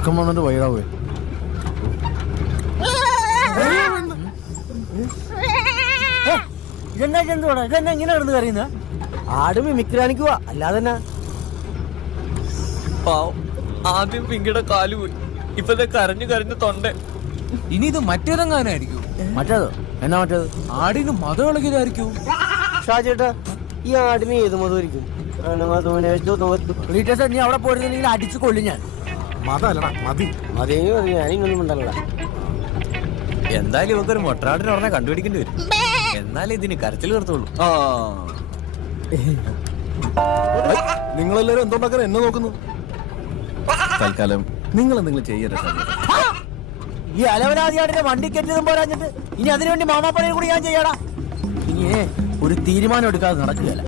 ഉറക്കം വന്നിട്ട് വൈകാവേ. ഇതെന്നാ ചെന്തോടാ, ഇതെന്നാ ഇങ്ങനെ കിടന്ന് കറിയുന്ന? ആട് മിമിക്രാണിക്കുവാ, അല്ലാതെ തന്നെ. ആദ്യം പിങ്കിയുടെ കാല് പോയി, ഇപ്പത്തെ കരഞ്ഞു കരഞ്ഞു തൊണ്ട. ഇനി ഇത് മറ്റേതെങ്ങാനായിരിക്കും. മറ്റേതോ? എന്നാ മറ്റേത്? ആടിന് മതം ഇളകിയതായിരിക്കും. ഷാജേട്ടാ, ഈ ആടിന് ഏത് മതമായിരിക്കും? നീ അവിടെ പോയിരുന്നെങ്കിൽ അടിച്ചു കൊള്ളു ഞാൻ. മതല്ലടാ മതി. അതേന്ന് പറഞ്ഞു, ഞാനിങ്ങൊന്നും ഉണ്ടല്ലോ. എന്തായാലും ഇവക്കൊരു മൊട്ടനാടിനെ ഉടനെ കണ്ടുപിടിക്കേണ്ടി വരും. എന്നാലും ഇതിന് കരച്ചിൽ നിർത്തുള്ളൂ. നിങ്ങളെല്ലാരും എന്തുണ്ടാക്കാൻ എന്നെ നോക്കുന്നു? തൽക്കാലം നിങ്ങൾ എന്തെങ്കിലും ചെയ്യരുത്. ഈ അലവനാദിയാടിന്റെ വണ്ടി കെട്ടിയതും പോരാഞ്ഞിട്ട് ഇനി അതിനുവേണ്ടി മാമാപ്പണിയും കൂടി ഞാൻ ചെയ്യാടാ. ഇനി ഒരു തീരുമാനം എടുക്കാതെ നടക്കുകയല്ല.